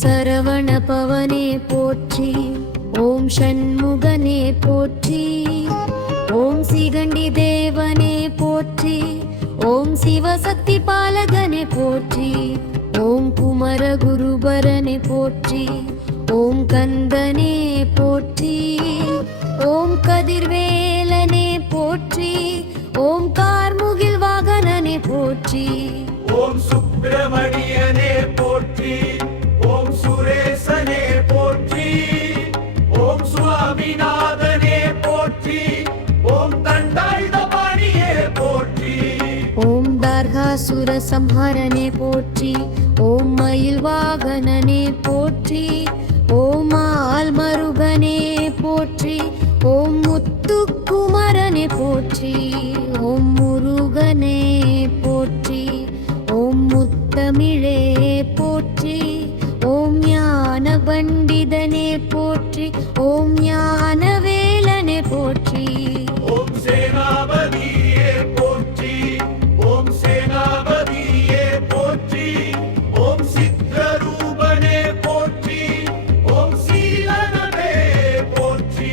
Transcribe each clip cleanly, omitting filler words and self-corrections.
சரவண பவனே போற்றி. ஓம் ஷண்முகனே போற்றி. ஓம் சிகண்டி தேவனே போற்றி. ஓம் சிவசக்தி பாலகனே போற்றி. ஓம் குமர குருபரனே போற்றி. ஓம் கந்தனே போற்றி. ஓம் கதிர்வேலனே போற்றி. ஓம் கார்முகில் வாகனனே போற்றி. ஓம் சுப்பிரமணியனே போற்றி. ஓம் சுரேசனே போற்றி. ஓம் சுவாமிநாதனே போற்றி. ஓம் தண்டாயுதபாணியே போற்றி. ஓம் தார்காசுர சம்ஹாரனே போற்றி. ஓம் மயில் வாகனனே போற்றி. ஓம் ஆல்மருகனே போற்றி. ஓம் முத்துக்குமரனே போற்றி. ஓம் முருகனே போற்றி. ஓம் முத்தமிழே போற்றி. ஓம் ஞான பண்டிதனே போற்றி. ஓம் ஞானவேலனே போற்றி. ஓம் சேனாபதியே போற்றி. ஓம் சேனாபதியே போற்றி. ஓம் சித்தரூபனே போற்றி. ஓம் சீலனே போற்றி.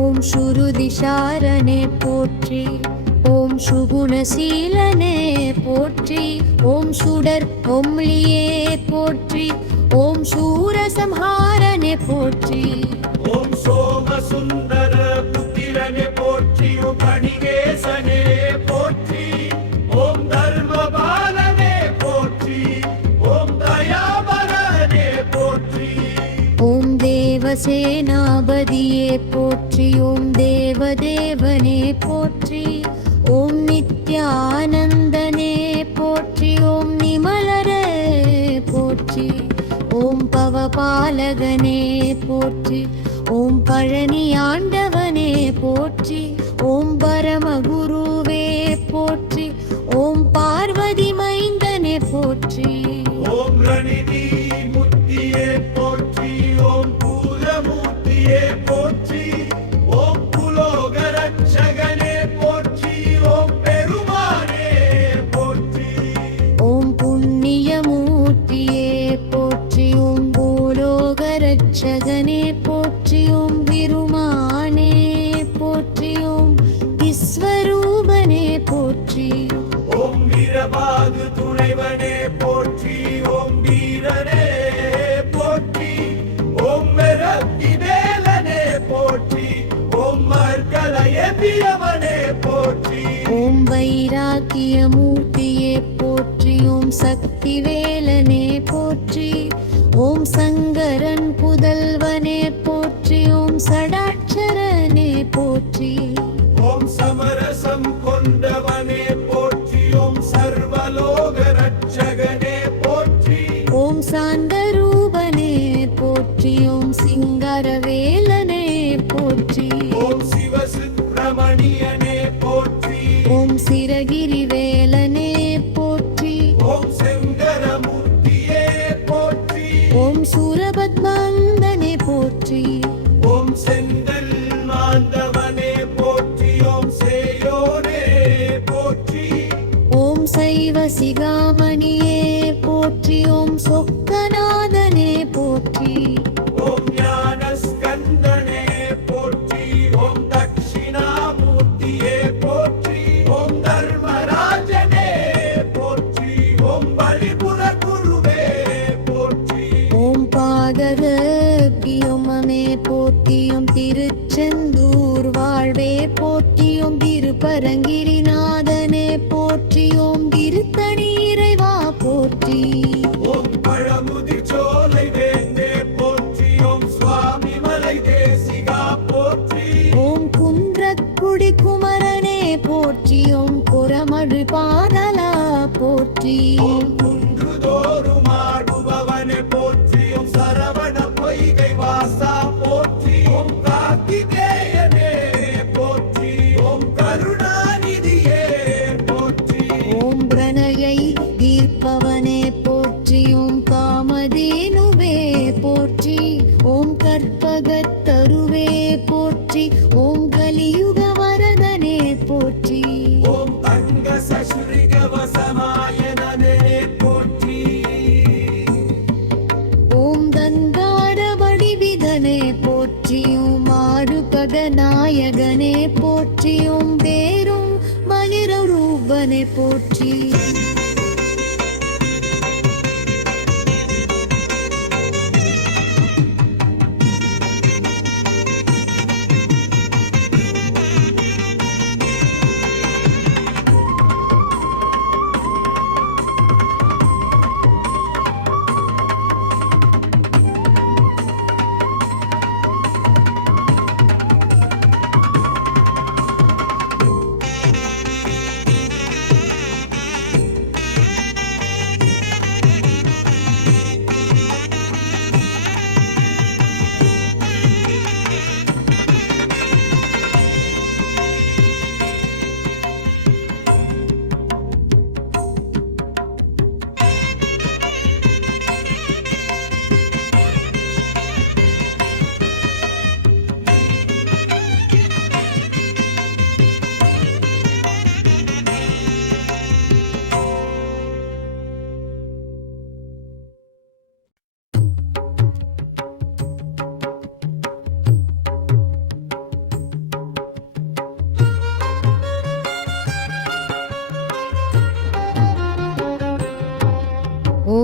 ஓம் ஸ்ருதிசாரனே போற்றி. ஓம் சுகுணசீலனே போற்றி. ஓம் சுடர் ஒம்ளியே போற்றி. ஓம் சூரசம்ஹாரனே போற்றி. ஓம் சோமசுந்தர புத்திரனே போற்றி. ஓம் கணிகேசனே போற்றி. ஓம் தர்மபாலனே போற்றி. ஓம் தயாபரனே போற்றி. ஓம் தேவசேனாபதியே போற்றி. ஓம் தேவதேவனே போற்றி. ஓம் நித்யானந்தனே போற்றி. ஓம் நிமலரே போற்றி. ஓம் பவபாலகனே போற்றி. ஓம் பழனி ஆண்டவனே போற்றி. ஓம் பரமகுருவே போற்றி. ஓம் பார்வதி மைந்தனே போற்றி. ஓம் ரணிதி முத்தியே போற்றி. ஓம் பூலமூர்த்தியே போற்றி. ஓம் புலோகரட்சகனே போற்றி. ஓம் பெருமானே போற்றி. ஓம் புண்ணியமூர்த்தியே போற்றி. ஓம் பூலோகரட்சகனே போற்றி. ஓம் விருமானே போற்றி. ஓம் விஸ்வரூபனே போற்றி. ஓம் வீரபாகு துணைவனே போற்றி. ஓம் வீரனே போற்றி. ஓம் மெரத்தி வேலனே போற்றி. ஓம் மர்களயபியவனே போற்றி. ஓம் வைராக்கியமூர்த்தியே போற்றி. ஓம் சக்தி வேலனே போற்றி. ஓம் சங்கரன் புதல்வனே போற்றி. ஓம் சடாட்சரனே போற்றி. ஓம் சமரசம் கொண்டவனே போற்றி. ஓம் சர்வலோக ரட்சகனே போற்றி. ஓம் சாந்தரூபனே போற்றி. ஓம் சிங்காரவேலனே போற்றி. ஓம் சிவசுப்பிரமணியனே போற்றி. ஓம் சிரகிரி வேலனே போற்றி. ஓம் செங்கரமூர்த்தியே போற்றி. ஓம் சூரபத்மந்தனே போற்றி. ஓம் செந்தல் மாந்தவனே போற்றி. ஓம் சேயோனே போற்றி. ஓம் சைவ சிகாமணியே போற்றி. ஓம் சொக்கநாதனே போற்றி. ஓம் ஞானஸ்கந்தனே போற்றி. ஓம் தட்சிணாமூர்த்தியே போற்றி. ஓம் தர்மராஜனே போற்றி. ஓம் பலிபுர குருவே போற்றி. ஓம் பாதகியோமமே போற்றி. ஓம் திருச்செந்தூர் வாழ்வே போற்றி. ஓம் திருப்பரங்கிரிநாதனே போற்றி. ஓம் திருத்தணி இறைவா போற்றி. ஓம் பழமுதிர் சோலை வேந்தே போற்றி. ஓம் சுவாமி மலை தேசிகா போற்றி. ஓம் குன்றக்குடி குமரனே போற்றி. ஓம் குரமழு பாதலா போற்றி. ஓம் குன்றுதோறும் ஆடுபவனே போற்றி. ஓம் சரவண பொய்கை வாசா போற்றி. ஓம் கார்த்திகேயனே போற்றி. ஓம் கருணாநிதியே போற்றி. ஓம் பிரணயை தீர்ப்பவனே போற்றி. ஓம் காமதேனுவே போற்றி. ஓம் கற்பகத்தருவே போற்றி. ஓம் கலியுக வரதனே போற்றி. ஓம் தங்க சசுரிக வசமாயனே போற்றி. ஓம்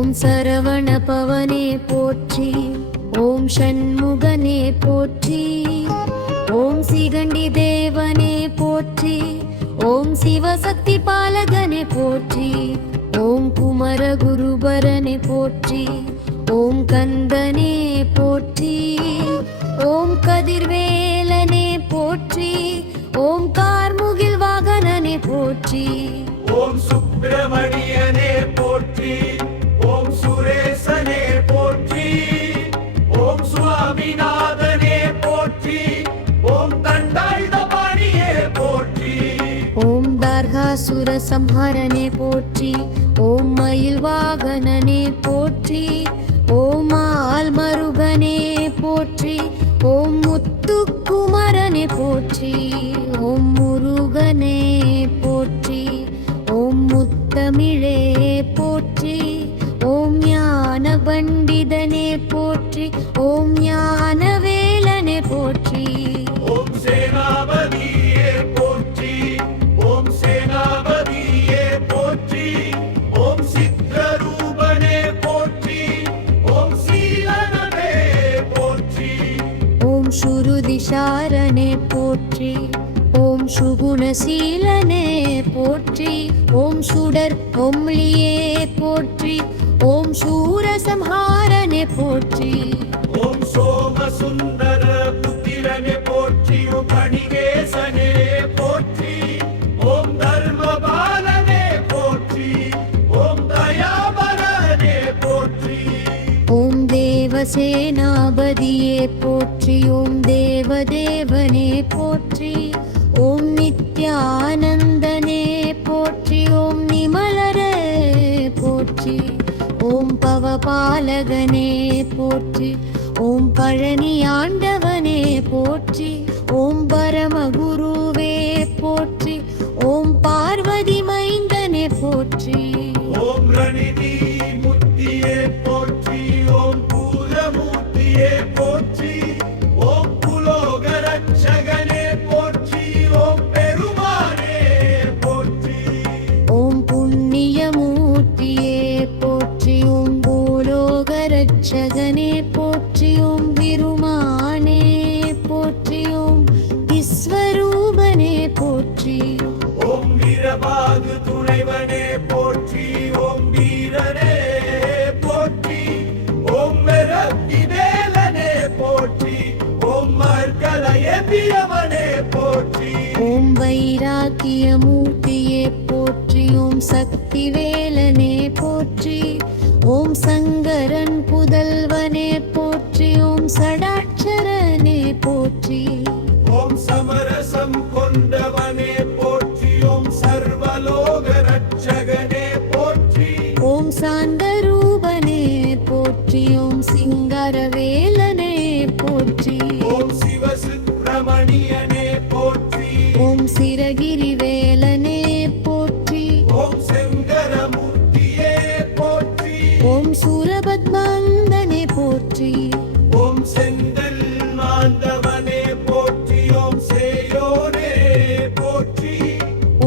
ஓம் சரவண பவனே போற்றி, ஓம் ஷண்முகனே போற்றி, ஓம் சிகண்டி தேவனே போற்றி, ஓம் சிவசக்தி பாலகனே போற்றி, ஓம் குமர குருபரனே போற்றி, ஓம் கந்தனே போற்றி, ஓம் கதிர்வேலனே போற்றி, ஓம் கார்முகில் வாகனனே போற்றி, ஓம் சுப்பிரமணியனே போற்றி, ஓம் சுரேசனே போற்றி, ஓம் சுவாமிநாதனே போற்றி, ஓம் தண்டாயுதபாணியே போற்றி, ஓம் தார்காசுர சம்ஹாரனே போற்றி, ஓம் மயில் வாகனனே போற்றி, ஓம் ஆல்மருகனே போற்றி, ஓம் முத்துக்குமரனே போற்றி, ஓம் முருகனே போற்றி, ஓம் முத்தமிழே போற்றி, ஓம் ஞான பண்டிதனே போற்றி, ஓம் ஞான வேலனே போற்றி, ஓம் சேனாபதியே போற்றி, ஓம் சேனாபதியே போற்றி, ஓம் சித்தரூபனே போற்றி, ஓம் சீலனே போற்றி, ஓம் சுருதிசாரனே போற்றி, ஓம் சுகுணசீலனே போற்றி, ஓம் சுடர் ஒம்ளியே போற்றி, ஓம் சூரசம்ஹாரனே போற்றி, ஓம் சோமசுந்தர புத்திரனே போற்றி, ஓம் கணிகேசனே போற்றி, ஓம் தர்மபாலனே போற்றி, ஓம் தயாபரனே போற்றி, ஓம் தேவசேனாபதியே போற்றி, ஓம் தேவதேவனே போற்றி, ஓம் நித்யானந்தனே போற்றி, ஓம் நிமலரே போற்றி, ஓம் பவபாலகனே போற்றி, ஓம் பழனி ஆண்டவனே போற்றி, ஓம் பரமகுருவே போற்றி, ஓம் பார்வதி மைந்தனே போற்றி, ஓம் ரணிதி முத்தியே போற்றி, ஓம் பூலமூர்த்தியே போற்றி, ஓம் புலோகரட்சகனே போற்றி, ஓம் பெருமானே போற்றி, ஓம் புண்ணியமூர்த்தியே போற்றி, ஓம் பூலோகரட்சகனே போற்றி, ஓம் விருமானே போற்றி, ஓம் விஸ்வரூபனே போற்றி, ஓம் வீரபாகு துணைவனே போற்றி, ஓம் வீரனே போற்றி, ஓம் வெரத்தி வேலனே போற்றி, ஓம் மர்களயபியவனே போற்றி, ஓம் வைராக்கியமூர்த்தியே போற்றி, ஓம் சக்தி வேலனே போற்றி, ஓம் சங்கரன் புதல்வனே போற்றி, ஓம் சடாட்சரனே போற்றி, ஓம் சமரசம் கொண்டவனே போற்றி, ஓம் சர்வலோக ரட்சகனே போற்றி, ஓம் சாந்தரூபனே போற்றி, ஓம் சிங்காரவேலனே போற்றி, ஓம் சிவசுப்பிரமணியனே போற்றி, ஓம் சிரகிரி வேலனே போற்றி, ஓம் செங்கரமூர்த்தியே போற்றி, ஓம் சூரபத்மந்தனே போற்றி, ஓம் செந்தல் மாந்தவனே போற்றி, ஓம் சேயோனே போற்றி,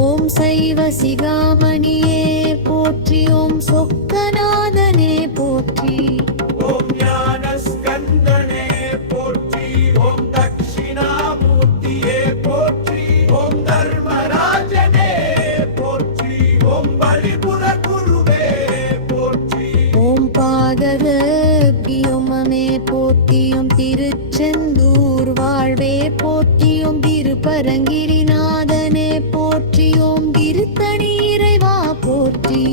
ஓம் சைவ சிகாமணியே போற்றி, ஓம் சொக்கநாதனே போற்றி, ஓம் ஞான ஸ்கந்தனே போற்றி, ஓம் தட்சிணாமூர்த்தியே போற்றி, ஓம் தர்மராஜனே போற்றி, ஓம் பலிபுர குருவே போற்றி, ஓம் பாதகியோமமே போற்றியும் திருச்செந்தூர் வாழ்வே போற்றியும் திருப்பரங்கிரிநாதனே போற்றியும் திருத்தணி இறைவா போற்றி,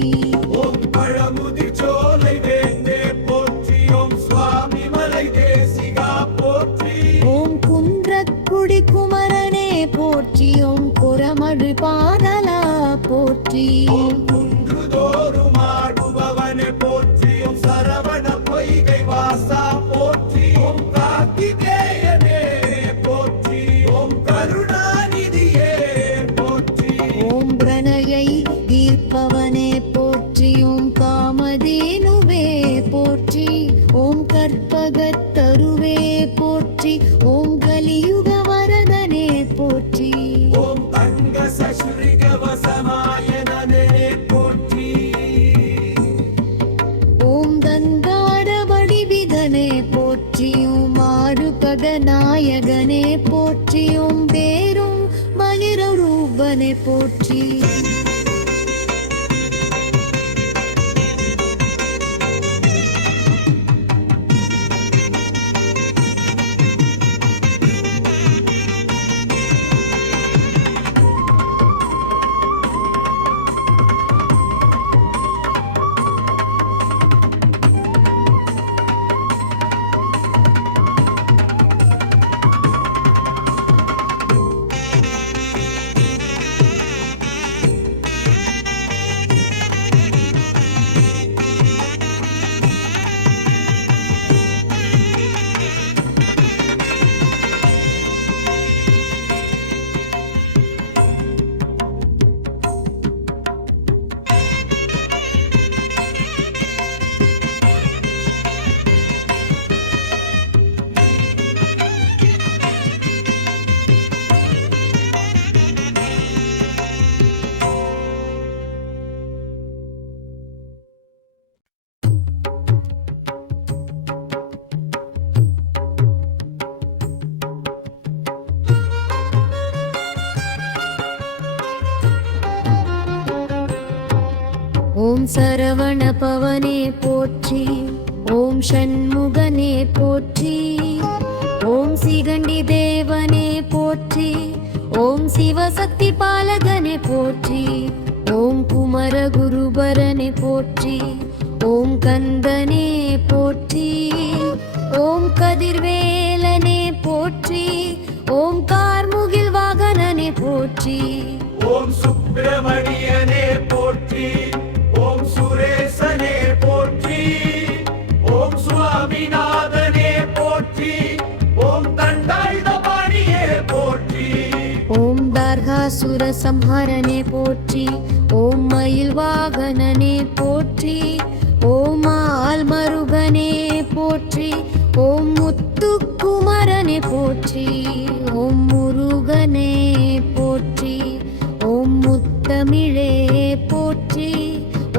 ஓம் பழமுதிர் சோலை வேந்தே போற்றி, ஓம் சுவாமி மலை தேசிகா போற்றி, ஓம் குன்றக்குடி குமரனே போற்றியும் குரமழு பாதலா போற்றி, ஓம் குன்றுதோறும் ஆடுபவனே போற்றி, ஓம் சரவண பொய்கை வாசா போற்றி, ஓம் கார்த்திகேயனே போற்றி, ஓம் கருணாநிதியே போற்றி, ஓம் பிரணயை தீர்ப்பவனே போற்றி, ஓம் காமதேனுவே போற்றி, ஓம் கற்பகத்தருவே போற்றி, ஓம் கலியுக வரதனே ககநாயகனே போற்றி ஓம் பேரும் பலிரூபனை போற்றி ஓம் சரவண பவனே போற்றி ஓம் ஷண்முகனே போற்றி ஓம் சிகண்டி தேவனே போற்றி ஓம் சிவசக்தி பாலகனே போற்றி ஓம் குமர குருபரனே போற்றி ஓம் கந்தனே போற்றி ஓம் கதிர்வேலனே போற்றி ஓம் கார்முகில் வாகனனே போற்றி ஓம் சுப்பிரமணியனே போற்றி ஓம் சுரேசனே போற்றி ஓம் சுவாமிநாதனே போற்றி ஓம் தண்டாயுதபாணியே போற்றி ஓம் தார்காசுர சம்ஹாரனே போற்றி ஓம் மயில் வாகனனே போற்றி ஓம் ஆல்மருகனே போற்றி ஓம் முத்துக்குமரனே போற்றி ஓம் முருகனே போற்றி ஓம் முத்தமிழே போற்றி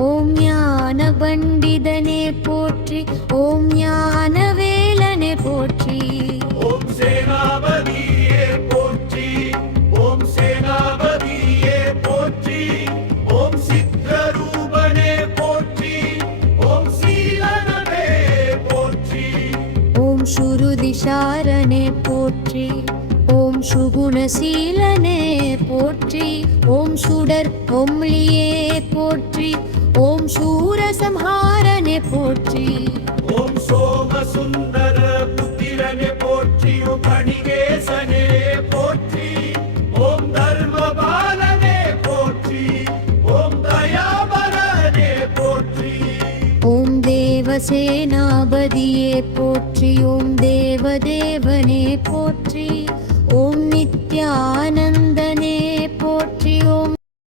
ஓம் ஞான பண்டிதனே போற்றி ஓம் ஞானவேலனே போற்றி ஓம் சேனாபதியே போற்றி ஓம் சேனாபதியே போற்றி ஓம் சித்தரூபனே போற்றி ஓம் சீலனே போற்றி ஓம் ஸ்ருதிசாரனே போற்றி ஓம் சுகுணசீலனே போற்றி ஓம் சுடர் ஒம்லியே போற்றி ஓம் சூரசம்ஹாரனே போற்றி ஓம் சோமசுந்தர புத்திரனே போற்றி ஓம் கணிகேசனே போற்றி ஓம் தர்மபாலனே போற்றி ஓம் தயாபரனே போற்றி ஓம் தேவசேனாபதியே போற்றி ஓம் தேவதேவனே போற்றி ஓம் நித்யா